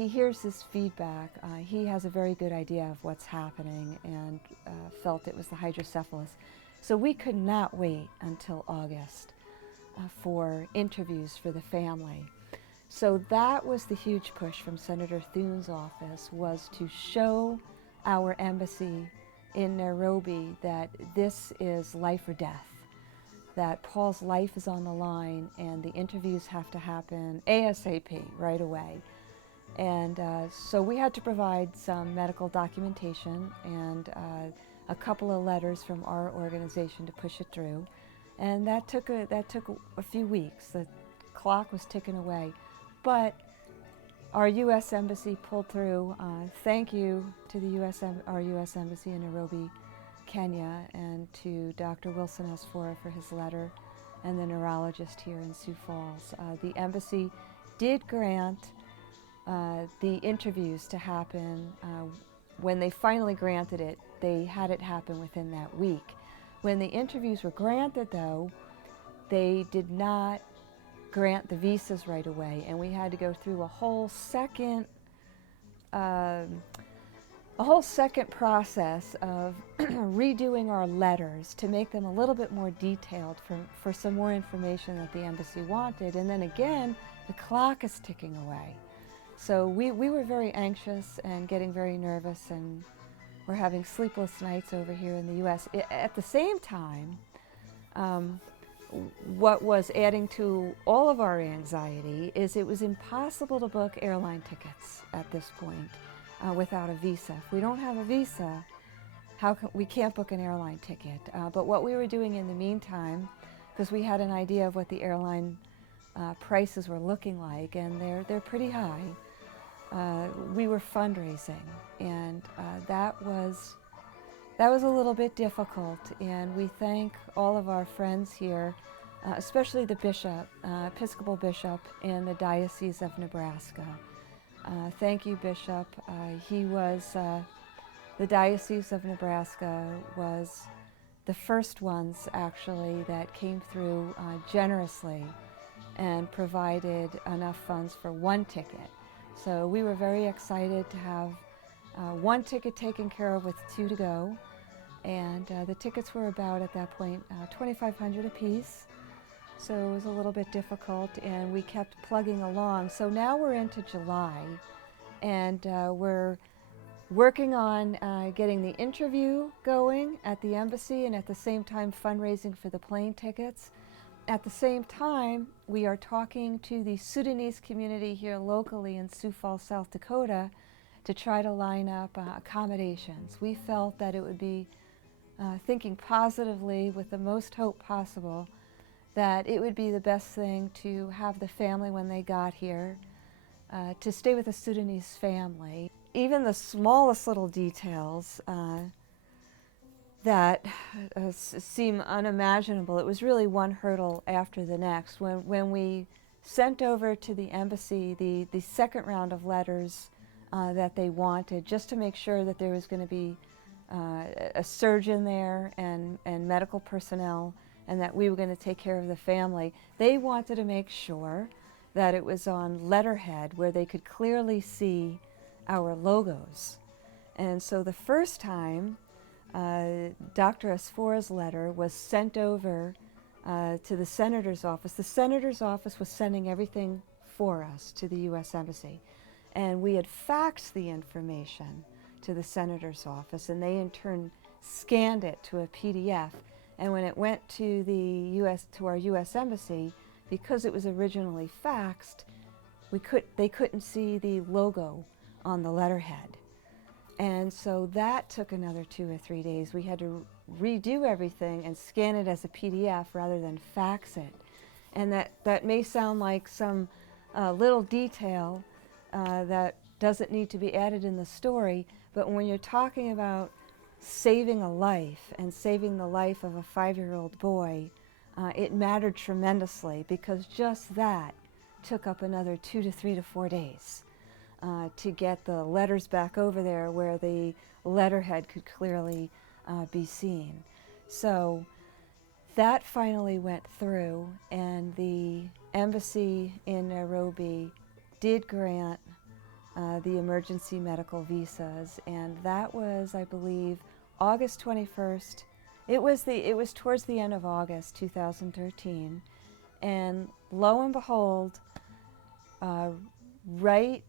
He hears this feedback. He has a very good idea of what's happening and felt it was the hydrocephalus. So we could not wait until August for interviews for the family. So that was the huge push from Senator Thune's office, was to show our embassy in Nairobi that this is life or death, that Paul's life is on the line and the interviews have to happen ASAP, right away. And so we had to provide some medical documentation and a couple of letters from our organization to push it through. And that took a few weeks. The clock was ticking away. But our U.S. Embassy pulled through. Thank you to the our U.S. Embassy in Nairobi, Kenya, and to Dr. Wilson Asfora for his letter, and the neurologist here in Sioux Falls. The embassy did grant the interviews to happen. When they finally granted it, they had it happen within that week. When the interviews were granted, though, they did not grant the visas right away, and we had to go through a whole second process of redoing our letters to make them a little bit more detailed for some more information that the embassy wanted. And then again, the clock is ticking away. So we were very anxious and getting very nervous, and we're having sleepless nights over here in the U.S. At the same time, what was adding to all of our anxiety is it was impossible to book airline tickets at this point without a visa. If we don't have a visa, we can't book an airline ticket. But what we were doing in the meantime, because we had an idea of what the airline prices were looking like, and they're pretty high, we were fundraising, and that was a little bit difficult. And we thank all of our friends here, especially the bishop, Episcopal bishop in the Diocese of Nebraska. Thank you, Bishop. The Diocese of Nebraska was the first ones, actually, that came through generously and provided enough funds for one ticket. So we were very excited to have one ticket taken care of with two to go. And the tickets were about, at that point, $2,500 apiece. So it was a little bit difficult, and we kept plugging along. So now we're into July, and we're working on getting the interview going at the embassy, and at the same time fundraising for the plane tickets. At the same time, we are talking to the Sudanese community here locally in Sioux Falls, South Dakota, to try to line up accommodations. We felt that it would be, thinking positively with the most hope possible, that it would be the best thing to have the family, when they got here, to stay with a Sudanese family. Even the smallest little details that seem unimaginable, it was really one hurdle after the next. When we sent over to the embassy the second round of letters that they wanted, just to make sure that there was going to be a surgeon there and medical personnel, and that we were going to take care of the family, they wanted to make sure that it was on letterhead where they could clearly see our logos. And so the first time, Dr. Asfora's letter was sent over to the senator's office. The senator's office was sending everything for us to the U.S. Embassy. And we had faxed the information to the senator's office, and they in turn scanned it to a PDF. And when it went to our U.S. Embassy, because it was originally faxed, they couldn't see the logo on the letterhead. And so that took another 2 or 3 days. We had to redo everything and scan it as a PDF rather than fax it. And that may sound like some little detail that doesn't need to be added in the story, but when you're talking about saving a life and saving the life of a 5-year-old boy, it mattered tremendously, because just that took up another 2 to 3 to 4 days. To get the letters back over there where the letterhead could clearly be seen. So that finally went through, and the embassy in Nairobi did grant the emergency medical visas, and that was, I believe, August 21st. It was towards the end of August 2013, and lo and behold, right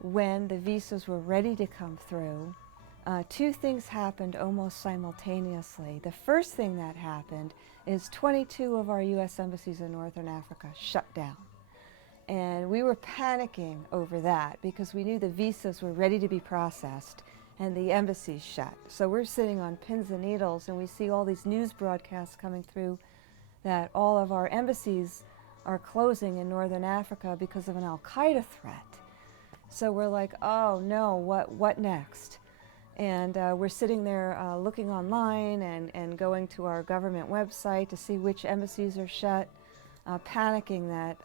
when the visas were ready to come through, two things happened almost simultaneously. The first thing that happened is 22 of our U.S. embassies in Northern Africa shut down. And we were panicking over that because we knew the visas were ready to be processed and the embassies shut. So we're sitting on pins and needles, and we see all these news broadcasts coming through that all of our embassies are closing in Northern Africa because of an Al-Qaeda threat. So we're like, oh no, what next? And we're sitting there looking online and going to our government website to see which embassies are shut, panicking that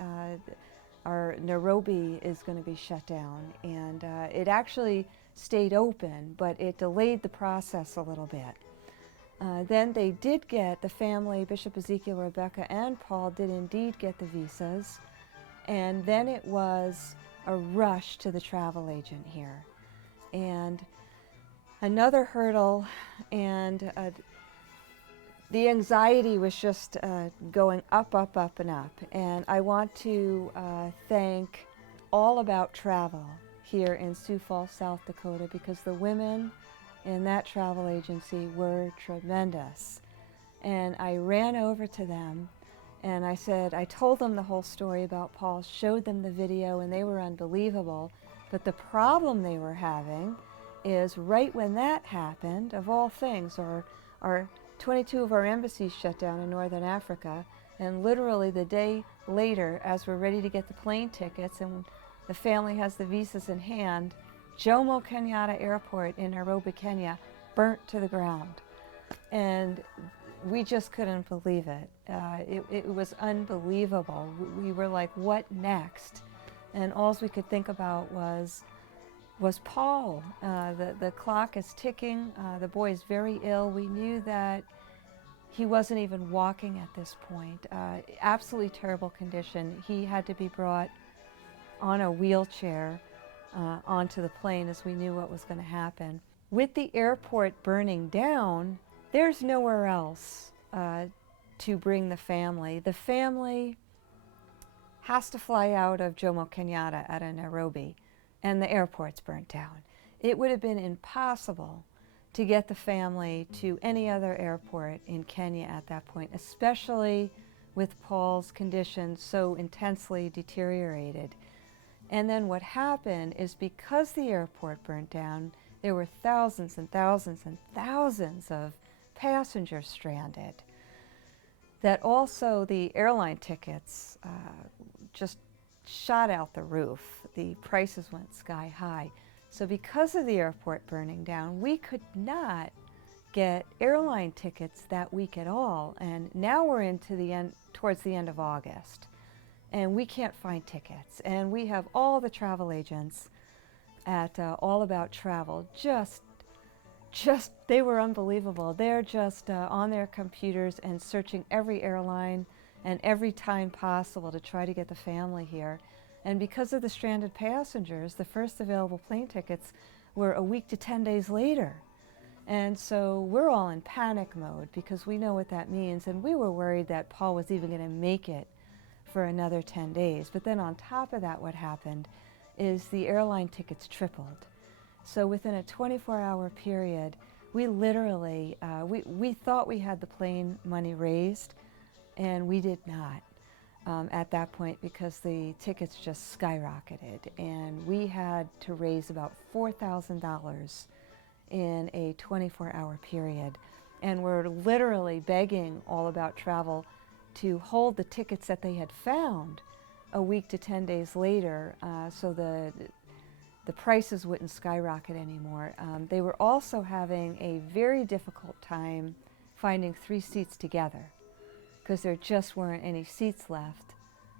our Nairobi is going to be shut down. And it actually stayed open, but it delayed the process a little bit. Then they did get, the family, Bishop Ezekiel, Rebecca, and Paul did indeed get the visas. And then it was a rush to the travel agent here. And another hurdle, and the anxiety was just going up, up, up, and up. And I want to thank All About Travel here in Sioux Falls, South Dakota, because the women in that travel agency were tremendous. And I ran over to them and I said, I told them the whole story about Paul, showed them the video, and they were unbelievable. But the problem they were having is right when that happened, of all things, our 22 of our embassies shut down in Northern Africa, and literally the day later, as we're ready to get the plane tickets and the family has the visas in hand, Jomo Kenyatta Airport in Nairobi, Kenya, burnt to the ground. And we just couldn't believe it. It was unbelievable. We were like, what next? And all we could think about was Paul. The clock is ticking. The boy is very ill. We knew that he wasn't even walking at this point. Absolutely terrible condition. He had to be brought on a wheelchair onto the plane as we knew what was going to happen. With the airport burning down, there's nowhere else to bring the family. The family has to fly out of Jomo Kenyatta out of Nairobi, and the airport's burnt down. It would have been impossible to get the family to any other airport in Kenya at that point, especially with Paul's condition so intensely deteriorated. And then what happened is, because the airport burnt down, there were thousands and thousands and thousands of passengers stranded. That also the airline tickets just shot out the roof. The prices went sky high. So because of the airport burning down, we could not get airline tickets that week at all. And now we're into the end, towards the end of August, and we can't find tickets. And we have all the travel agents at All About Travel, just they were unbelievable. They're just on their computers and searching every airline and every time possible to try to get the family here. And because of the stranded passengers, the first available plane tickets were a week to 10 days later. And so we're all in panic mode because we know what that means. And we were worried that Paul was even going to make it for another 10 days. But then on top of that, what happened is the airline tickets tripled. So within a 24-hour period, we literally, we thought we had the plane money raised, and we did not at that point, because the tickets just skyrocketed. And we had to raise about $4,000 in a 24-hour period. And we're literally begging All About Travel to hold the tickets that they had found a week to 10 days later, so the prices wouldn't skyrocket anymore. They were also having a very difficult time finding 3 seats together, because there just weren't any seats left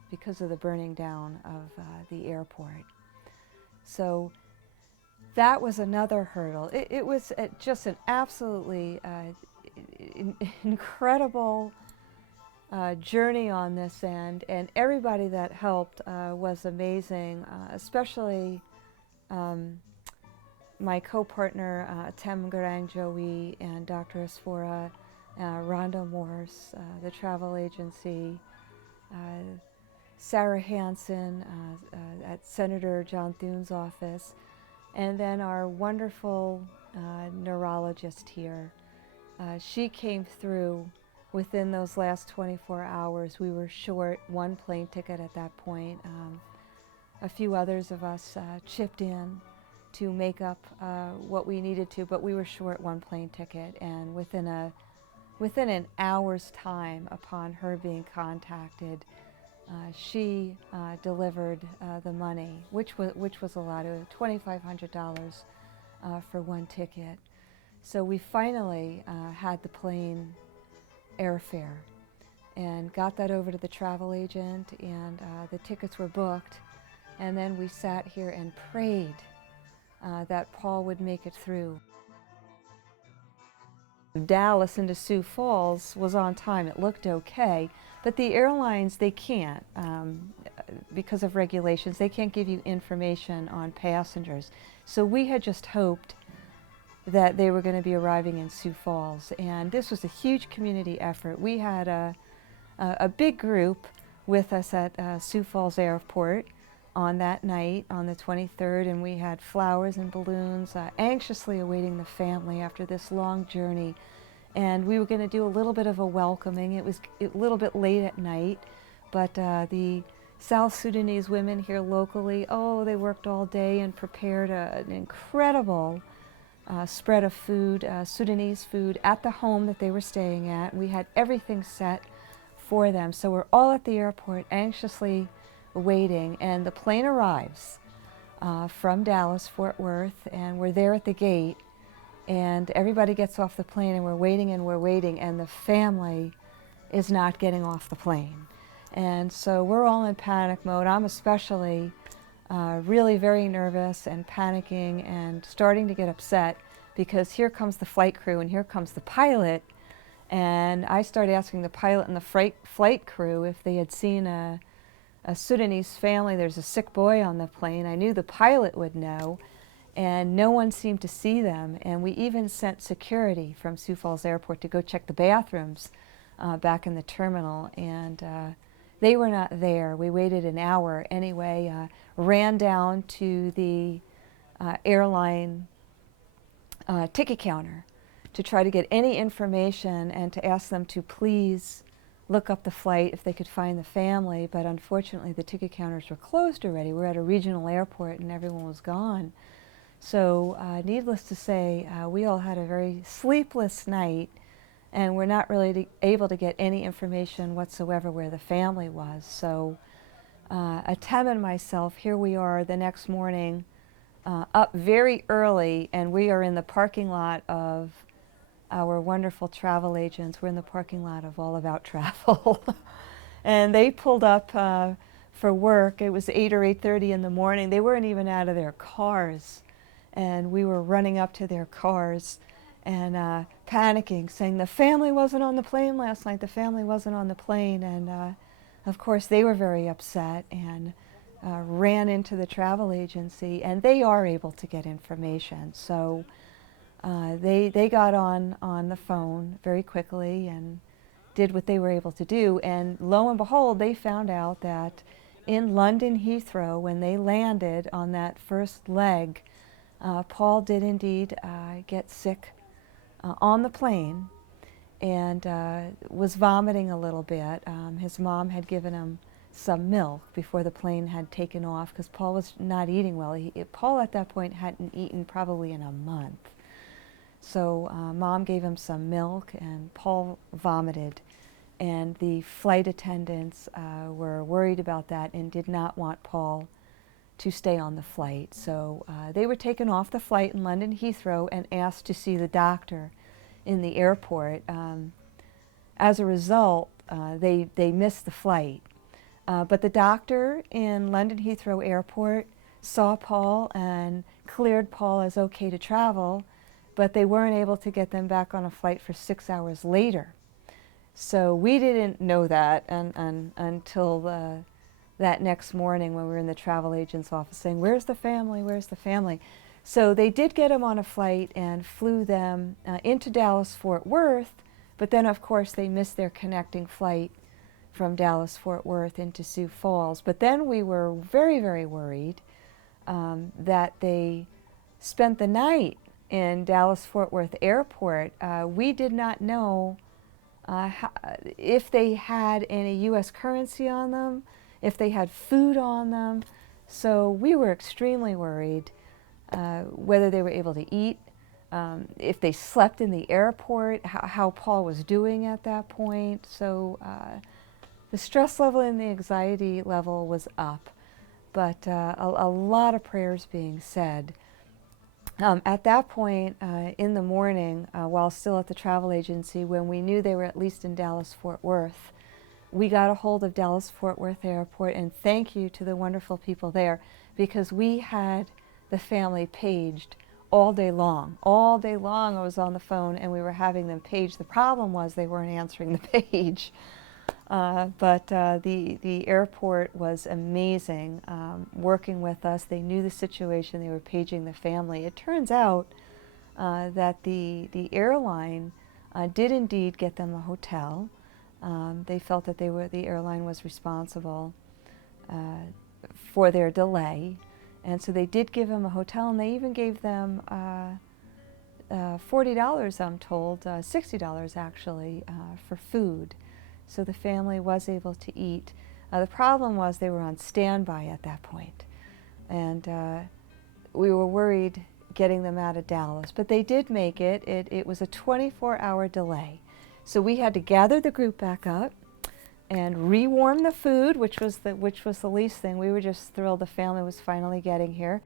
because of the burning down of the airport. So that was another hurdle. It was just an absolutely incredible journey on this end, and everybody that helped was amazing, especially my co-partner, Atem Garang Juowei, and Dr. Asfora, Rhonda Morse, the travel agency, Sarah Hansen at Senator John Thune's office, and then our wonderful neurologist here. She came through within those last 24 hours. We were short one plane ticket at that point. A few others of us chipped in to make up what we needed to, but we were short one plane ticket, and within an hour's time upon her being contacted, she delivered the money, which was a lot. It was $2,500 for one ticket. So we finally had the plane airfare and got that over to the travel agent, and the tickets were booked. And then we sat here and prayed that Paul would make it through. Dallas into Sioux Falls was on time. It looked okay, but the airlines, they can't, because of regulations, they can't give you information on passengers. So we had just hoped that they were going to be arriving in Sioux Falls, and this was a huge community effort. We had a big group with us at Sioux Falls Airport on that night, on the 23rd, and we had flowers and balloons, anxiously awaiting the family after this long journey. And we were going to do a little bit of a welcoming. It was a little bit late at night, but the South Sudanese women here locally, oh, they worked all day and prepared an incredible spread of food, Sudanese food, at the home that they were staying at. We had everything set for them. So we're all at the airport anxiously waiting, and the plane arrives from Dallas, Fort Worth, and we're there at the gate, and everybody gets off the plane, and we're waiting, and the family is not getting off the plane. And so we're all in panic mode. I'm especially really very nervous and panicking and starting to get upset, because here comes the flight crew and here comes the pilot, and I started asking the pilot and the flight crew if they had seen a Sudanese family. There's a sick boy on the plane. I knew the pilot would know, and no one seemed to see them. And we even sent security from Sioux Falls Airport to go check the bathrooms back in the terminal, and they were not there. We waited an hour anyway, ran down to the airline ticket counter to try to get any information and to ask them to please look up the flight if they could find the family, but unfortunately the ticket counters were closed already. We're at a regional airport and everyone was gone. So needless to say, we all had a very sleepless night, and we're not really able to get any information whatsoever where the family was. So Atem and myself, here we are the next morning, up very early, and we are in the parking lot of our wonderful travel agents. We're in the parking lot of All About Travel. And they pulled up for work. It was 8 or 8:30 in the morning. They weren't even out of their cars. And we were running up to their cars and panicking, saying the family wasn't on the plane last night. The family wasn't on the plane. And of course they were very upset and ran into the travel agency, and they are able to get information. So they got on the phone very quickly and did what they were able to do, and lo and behold, they found out that in London Heathrow, when they landed on that first leg, Paul did indeed get sick on the plane and was vomiting a little bit. His mom had given him some milk before the plane had taken off, because Paul was not eating well. Paul at that point hadn't eaten probably in a month. So Mom gave him some milk, and Paul vomited, and the flight attendants were worried about that and did not want Paul to stay on the flight. So they were taken off the flight in London Heathrow and asked to see the doctor in the airport. As a result, they missed the flight. But the doctor in London Heathrow Airport saw Paul and cleared Paul as okay to travel, but they weren't able to get them back on a flight for 6 hours later. So we didn't know that until the that next morning when we were in the travel agent's office saying, "Where's the family? Where's the family?" So they did get them on a flight and flew them into Dallas-Fort Worth, but then of course they missed their connecting flight from Dallas-Fort Worth into Sioux Falls. But then we were very, very worried that they spent the night in Dallas-Fort Worth Airport. We did not know if they had any U.S. currency on them, if they had food on them. So we were extremely worried whether they were able to eat, if they slept in the airport, how Paul was doing at that point. So the stress level and the anxiety level was up, but a lot of prayers being said. At that point in the morning, while still at the travel agency, when we knew they were at least in Dallas-Fort Worth, we got a hold of Dallas-Fort Worth Airport, and thank you to the wonderful people there, because we had the family paged all day long. All day long I was on the phone and we were having them paged. The problem was they weren't answering the page. But the airport was amazing working with us. They knew the situation. They were paging the family. It turns out that the airline did indeed get them a hotel. They felt that the airline was responsible for their delay. And so they did give them a hotel, and they even gave them $40, I'm told, $60 actually, for food. So the family was able to eat. The problem was they were on standby at that point. And we were worried getting them out of Dallas. But they did make it. It was a 24-hour delay. So we had to gather the group back up and rewarm the food, which was the least thing. We were just thrilled the family was finally getting here.